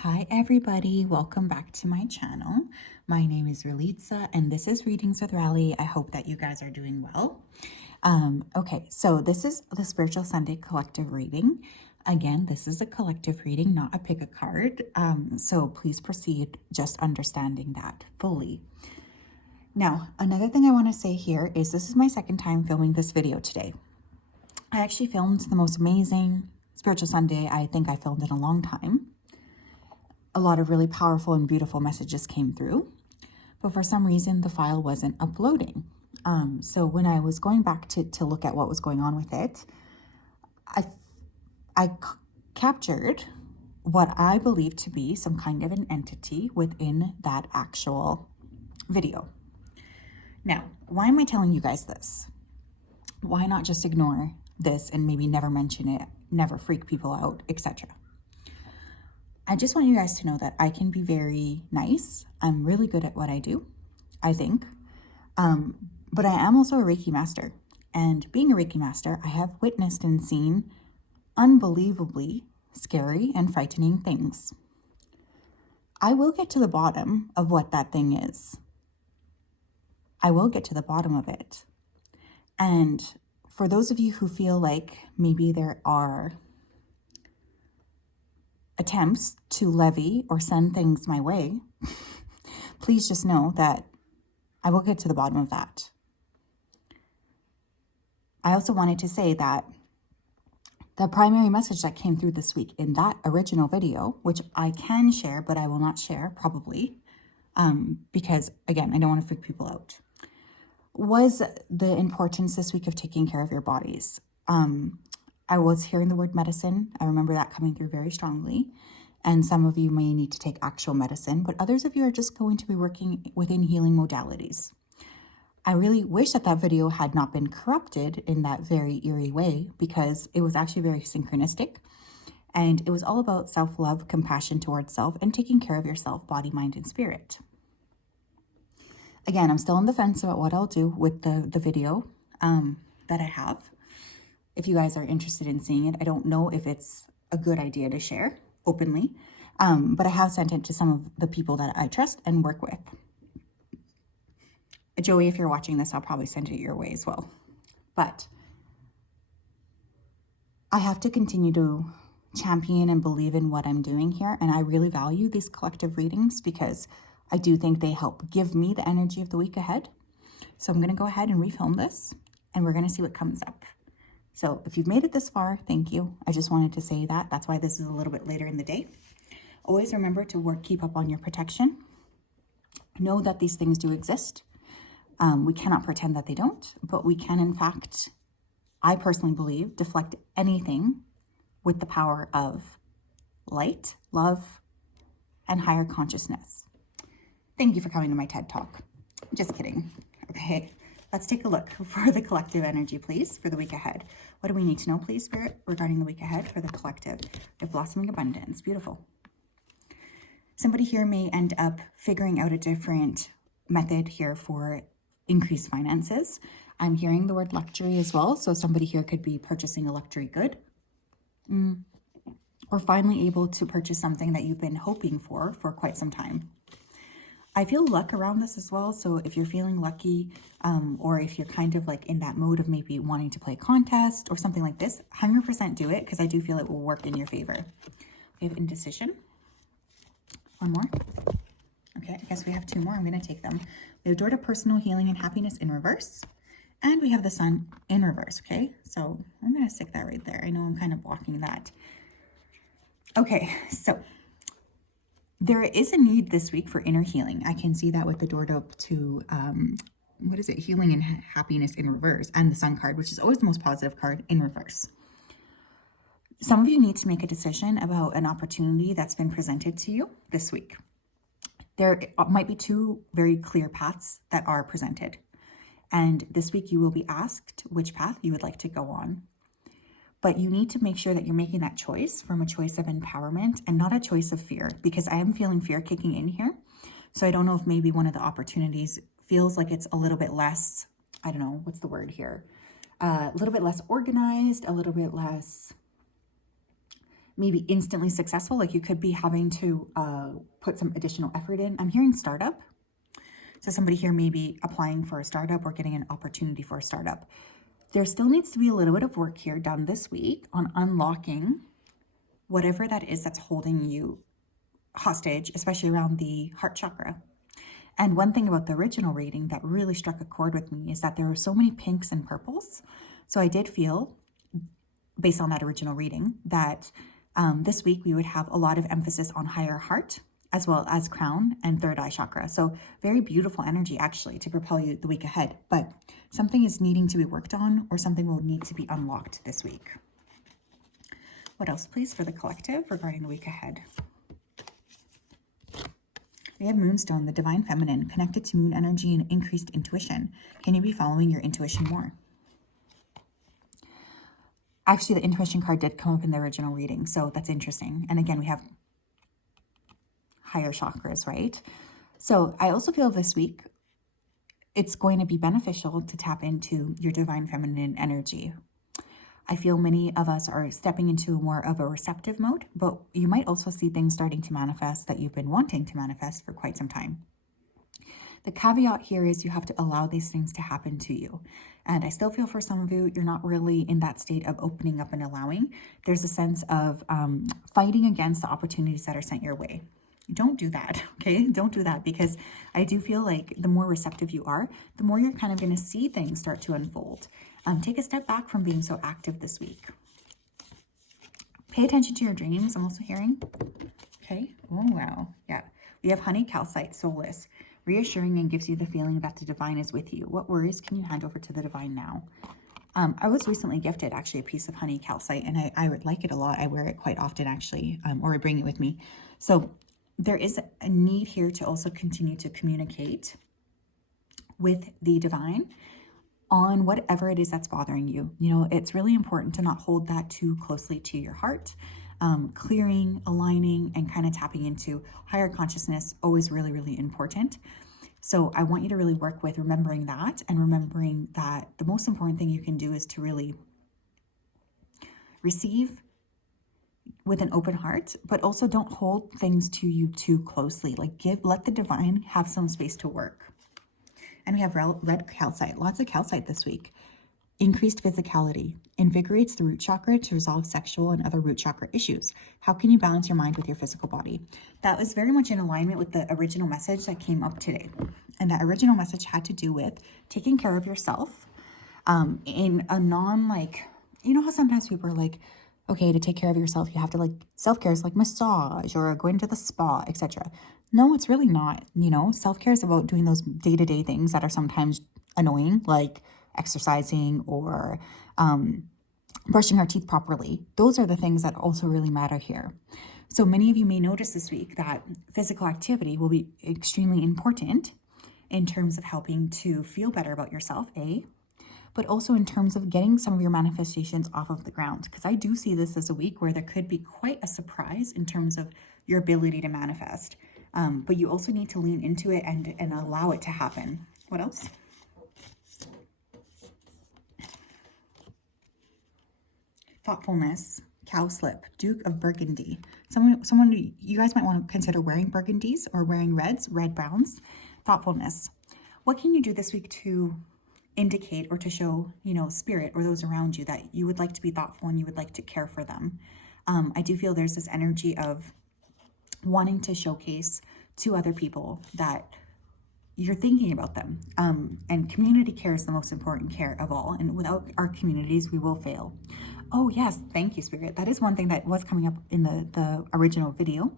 Hi everybody, welcome back to my channel. My name is Ralitza and this is Readings with Rally. I hope that you guys are doing well. Okay, so this is the Spiritual Sunday collective reading. Again, this is a collective reading, not a pick a card. So please proceed just understanding that fully. Now, another thing I want to say here is this is my second time filming this video today. I actually filmed the most amazing Spiritual Sunday I think I filmed in a long time. A lot of really powerful and beautiful messages came through, but for some reason the file wasn't uploading. So when I was going back to look at what was going on with it, I captured what I believe to be some kind of an entity within that actual video. Now, why am I telling you guys this? Why not just ignore this and maybe never mention it, never freak people out, etc.? I just want you guys to know that I can be very nice. I'm really good at what I do, I think. But I am also a Reiki master. And being a Reiki master, I have witnessed and seen unbelievably scary and frightening things. I will get to the bottom of what that thing is. I will get to the bottom of it. And for those of you who feel like maybe there are attempts to levy or send things my way, please just know that I will get to the bottom of that. I also wanted to say that the primary message that came through this week in that original video, which I can share, but I will not share probably, because again, I don't want to freak people out, was the importance this week of taking care of your bodies. I was hearing the word medicine. I remember that coming through very strongly. And some of you may need to take actual medicine, but others of you are just going to be working within healing modalities. I really wish that that video had not been corrupted in that very eerie way, because it was actually very synchronistic. And it was all about self-love, compassion towards self, and taking care of yourself, body, mind, and spirit. Again, I'm still on the fence about what I'll do with the video that I have. If you guys are interested in seeing it, I don't know if it's a good idea to share openly, but I have sent it to some of the people that I trust and work with. Joey, if you're watching this, I'll probably send it your way as well. But I have to continue to champion and believe in what I'm doing here, and I really value these collective readings because I do think they help give me the energy of the week ahead. So I'm going to go ahead and refilm this, and we're going to see what comes up. So if you've made it this far, thank you. I just wanted to say that. That's why this is a little bit later in the day. Always remember to keep up on your protection. Know that these things do exist. We cannot pretend that they don't, but we can, in fact, I personally believe, deflect anything with the power of light, love, and higher consciousness. Thank you for coming to my TED Talk. Just kidding. Okay. Let's take a look for the collective energy, please, for the week ahead. What do we need to know, please, Spirit, regarding the week ahead for the collective? The blossoming abundance. Beautiful. Somebody here may end up figuring out a different method here for increased finances. I'm hearing the word luxury as well. So somebody here could be purchasing a luxury good. Or finally able to purchase something that you've been hoping for quite some time. I feel luck around this as well. So if you're feeling lucky, or if you're kind of like in that mode of maybe wanting to play a contest or something like this, 100% do it, because I do feel it will work in your favor. We have indecision. One more. Okay, I guess we have two more. I'm going to take them. We have door to personal healing and happiness in reverse. And we have the sun in reverse, okay? So I'm going to stick that right there. I know I'm kind of blocking that. Okay, so there is a need this week for inner healing. I can see that with the door to, what is it? Healing and happiness in reverse, and the sun card, which is always the most positive card, in reverse. Some of you need to make a decision about an opportunity that's been presented to you this week. There might be two very clear paths that are presented. And this week you will be asked which path you would like to go on. But you need to make sure that you're making that choice from a choice of empowerment and not a choice of fear, because I am feeling fear kicking in here. So I don't know if maybe one of the opportunities feels like it's a little bit less, I don't know, what's the word here? A little bit less organized, a little bit less maybe instantly successful. Like you could be having to put some additional effort in. I'm hearing startup. So somebody here may be applying for a startup or getting an opportunity for a startup. There still needs to be a little bit of work here done this week on unlocking whatever that is that's holding you hostage, especially around the heart chakra. And one thing about the original reading that really struck a chord with me is that there were so many pinks and purples. So I did feel, based on that original reading, that this week we would have a lot of emphasis on higher heart, as well as crown and third eye chakra. So very beautiful energy actually to propel you the week ahead. But something is needing to be worked on, or something will need to be unlocked this week. What else, please, for the collective regarding the week ahead? We have Moonstone, the divine feminine, connected to moon energy and increased intuition. Can you be following your intuition more? Actually, the intuition card did come up in the original reading, so that's interesting. And again, we have higher chakras, right? So I also feel this week it's going to be beneficial to tap into your divine feminine energy. I feel many of us are stepping into more of a receptive mode, but you might also see things starting to manifest that you've been wanting to manifest for quite some time. The caveat here is you have to allow these things to happen to you. And I still feel for some of you, you're not really in that state of opening up and allowing. There's a sense of fighting against the opportunities that are sent your way. Don't do that, okay? Don't do that, because I do feel like the more receptive you are, the more you're kind of going to see things start to unfold. Take a step back from being so active this week. Pay attention to your dreams, I'm also hearing. Okay, oh wow, yeah. We have honey, calcite, soulless, reassuring and gives you the feeling that the divine is with you. What worries can you hand over to the divine now? I was recently gifted actually a piece of honey calcite, and I would like it a lot. I wear it quite often actually, or I bring it with me. So there is a need here to also continue to communicate with the divine on whatever it is that's bothering you. You know, it's really important to not hold that too closely to your heart. Clearing, aligning, and kind of tapping into higher consciousness, always really, really important. So I want you to really work with remembering that, and remembering that the most important thing you can do is to really receive with an open heart, but also don't hold things to you too closely. Like let the divine have some space to work. And we have red calcite, lots of calcite this week. Increased physicality, invigorates the root chakra to resolve sexual and other root chakra issues. How can you balance your mind with your physical body? That was very much in alignment with the original message that came up today. And that original message had to do with taking care of yourself in a you know how sometimes people are like, okay, to take care of yourself, you have to self-care is like massage or going to the spa, etc. No, it's really not. You know, self-care is about doing those day-to-day things that are sometimes annoying, like exercising or brushing our teeth properly. Those are the things that also really matter here. So many of you may notice this week that physical activity will be extremely important in terms of helping to feel better about yourself, but also in terms of getting some of your manifestations off of the ground. Because I do see this as a week where there could be quite a surprise in terms of your ability to manifest. But you also need to lean into it and allow it to happen. What else? Thoughtfulness, cowslip, Duke of Burgundy. Someone you guys might want to consider wearing burgundies or wearing reds, red browns. Thoughtfulness. What can you do this week to indicate or to show, spirit or those around you that you would like to be thoughtful and you would like to care for them? I do feel there's this energy of wanting to showcase to other people that you're thinking about them. And community care is the most important care of all. And without our communities, we will fail. Oh yes, thank you, Spirit. That is one thing that was coming up in the original video.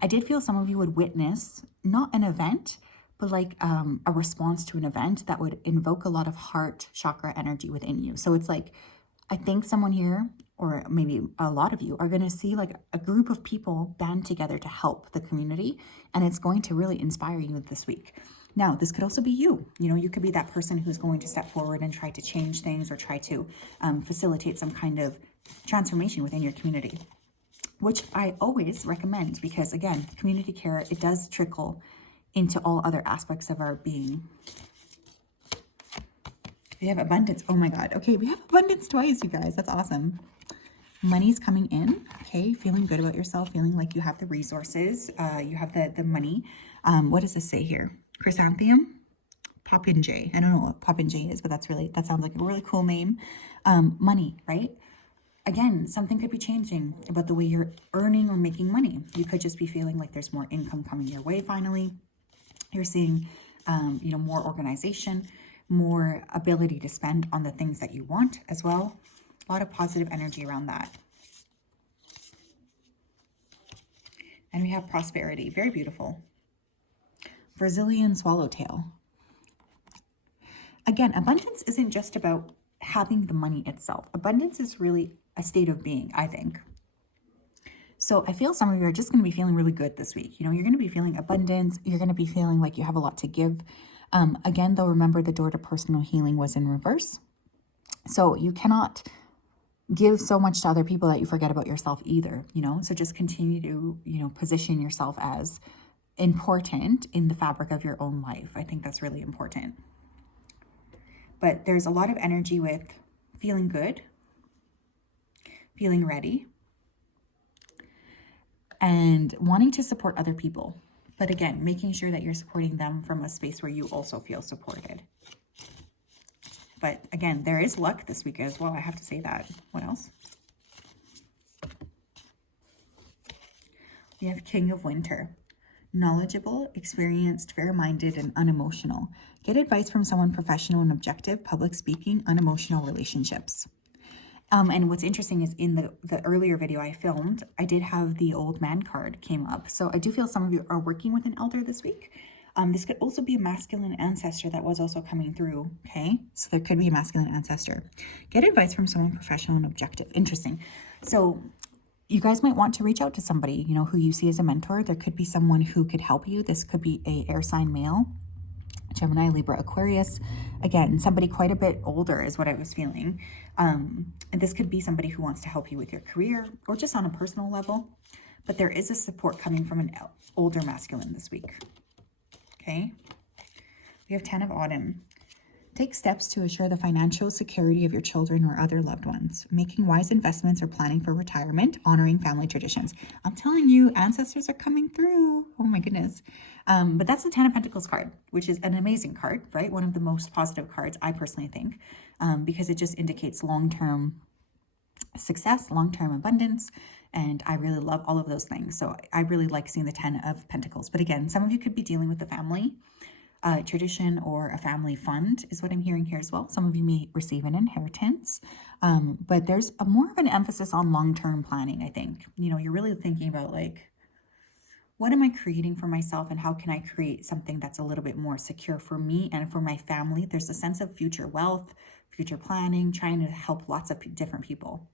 I did feel some of you would witness, not an event, but like a response to an event that would invoke a lot of heart chakra energy within you. So it's like, I think someone here, or maybe a lot of you, are going to see like a group of people band together to help the community. And it's going to really inspire you this week. Now, this could also be you. You could be that person who's going to step forward and try to change things or try to facilitate some kind of transformation within your community, which I always recommend because, again, community care, it does trickle into all other aspects of our being. We have abundance. Oh my God. Okay, we have abundance twice, you guys. That's awesome. Money's coming in, okay? Feeling good about yourself, feeling like you have the resources, you have the money. What does this say here? Chrysanthemum? Popinjay. I don't know what Popinjay is, but that sounds like a really cool name. Money, right? Again, something could be changing about the way you're earning or making money. You could just be feeling like there's more income coming your way finally. You're seeing, more organization, more ability to spend on the things that you want as well. A lot of positive energy around that. And we have prosperity. Very beautiful. Brazilian swallowtail. Again, abundance isn't just about having the money itself. Abundance is really a state of being, I think. So I feel some of you are just going to be feeling really good this week. You're going to be feeling abundance. You're going to be feeling like you have a lot to give. Again, though, remember the door to personal healing was in reverse. So you cannot give so much to other people that you forget about yourself either, So just continue to, position yourself as important in the fabric of your own life. I think that's really important. But there's a lot of energy with feeling good, feeling ready, and wanting to support other people. But again, making sure that you're supporting them from a space where you also feel supported. But again, there is luck this week as well. I have to say that. What else? We have King of Winter. Knowledgeable, experienced, fair-minded, and unemotional. Get advice from someone professional and objective, public speaking, unemotional relationships. And what's interesting is in the earlier video I filmed, I did have the old man card came up. So I do feel some of you are working with an elder this week. This could also be a masculine ancestor that was also coming through, okay? So there could be a masculine ancestor. Get advice from someone professional and objective. Interesting. So you guys might want to reach out to somebody, who you see as a mentor. There could be someone who could help you. This could be a air sign male, Gemini, Libra, Aquarius. Again, somebody quite a bit older is what I was feeling. And this could be somebody who wants to help you with your career or just on a personal level. But there is a support coming from an older masculine this week. Okay. We have 10 of Autumn. Take steps to assure the financial security of your children or other loved ones, making wise investments or planning for retirement, honoring family traditions. I'm telling you, ancestors are coming through. Oh my goodness. But that's the 10 of Pentacles card, which is an amazing card, right? One of the most positive cards, I personally think, because it just indicates long-term success, long-term abundance. And I really love all of those things. So I really like seeing the 10 of Pentacles. But again, some of you could be dealing with the family tradition or a family fund is what I'm hearing here as well. Some of you may receive an inheritance, but there's more of an emphasis on long-term planning, I think. You're really thinking about like, what am I creating for myself and how can I create something that's a little bit more secure for me and for my family? There's a sense of future wealth, future planning, trying to help lots of different people.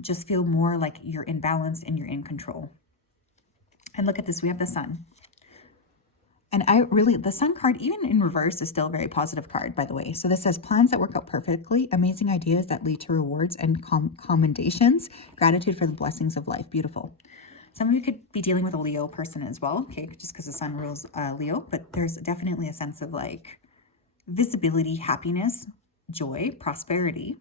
Just feel more like you're in balance and you're in control. And look at this, we have the Sun. And the Sun card, even in reverse, is still a very positive card, by the way. So this says plans that work out perfectly, amazing ideas that lead to rewards and commendations, gratitude for the blessings of life. Beautiful. Some of you could be dealing with a Leo person as well, okay, just because the Sun rules Leo, but there's definitely a sense of like visibility, happiness, joy, prosperity.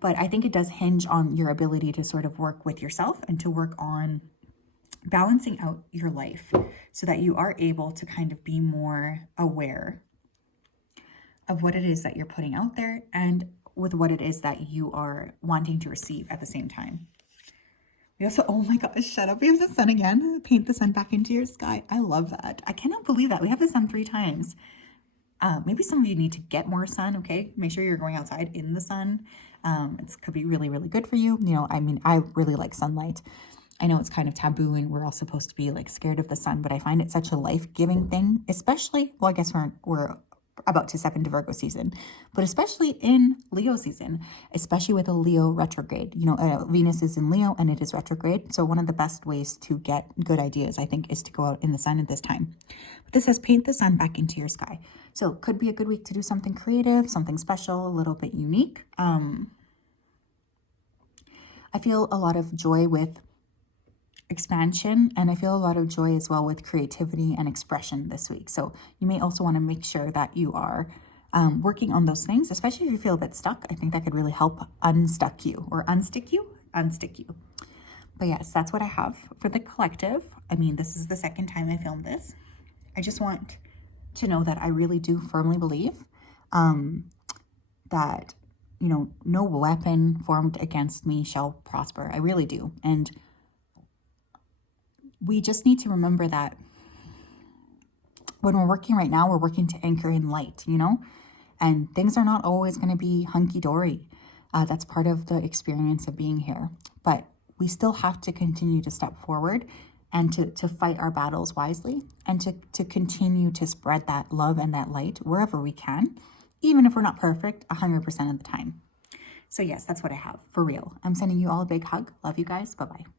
But I think it does hinge on your ability to sort of work with yourself and to work on balancing out your life so that you are able to kind of be more aware of what it is that you're putting out there and with what it is that you are wanting to receive at the same time. We also, oh my gosh, shut up. We have the Sun again. Paint the Sun back into your sky. I love that. I cannot believe that. We have the Sun 3 times. Maybe some of you need to get more sun, okay? Make sure you're going outside in the sun. It could be really, really good for you. I really like sunlight. I know it's kind of taboo and we're all supposed to be like scared of the sun, but I find it such a life-giving thing, especially, well, I guess we're about to step into Virgo season, but especially in Leo season, especially with a Leo retrograde. Venus is in Leo and it is retrograde. So one of the best ways to get good ideas, I think, is to go out in the sun at this time. But this says paint the sun back into your sky. So it could be a good week to do something creative, something special, a little bit unique. I feel a lot of joy with expansion, and I feel a lot of joy as well with creativity and expression this week. So you may also want to make sure that you are working on those things, especially if you feel a bit stuck. I think that could really help unstuck you or unstick you. But yes, that's what I have for the collective. I mean, this is the second time I filmed this. I just want to know that I really do firmly believe that, you know, no weapon formed against me shall prosper. I really do. And we just need to remember that when we're working right now, we're working to anchor in light, you know, and things are not always going to be hunky-dory. That's part of the experience of being here. But we still have to continue to step forward and to fight our battles wisely and to continue to spread that love and that light wherever we can, even if we're not perfect 100% of the time. So yes, that's what I have for real. I'm sending you all a big hug. Love you guys. Bye-bye.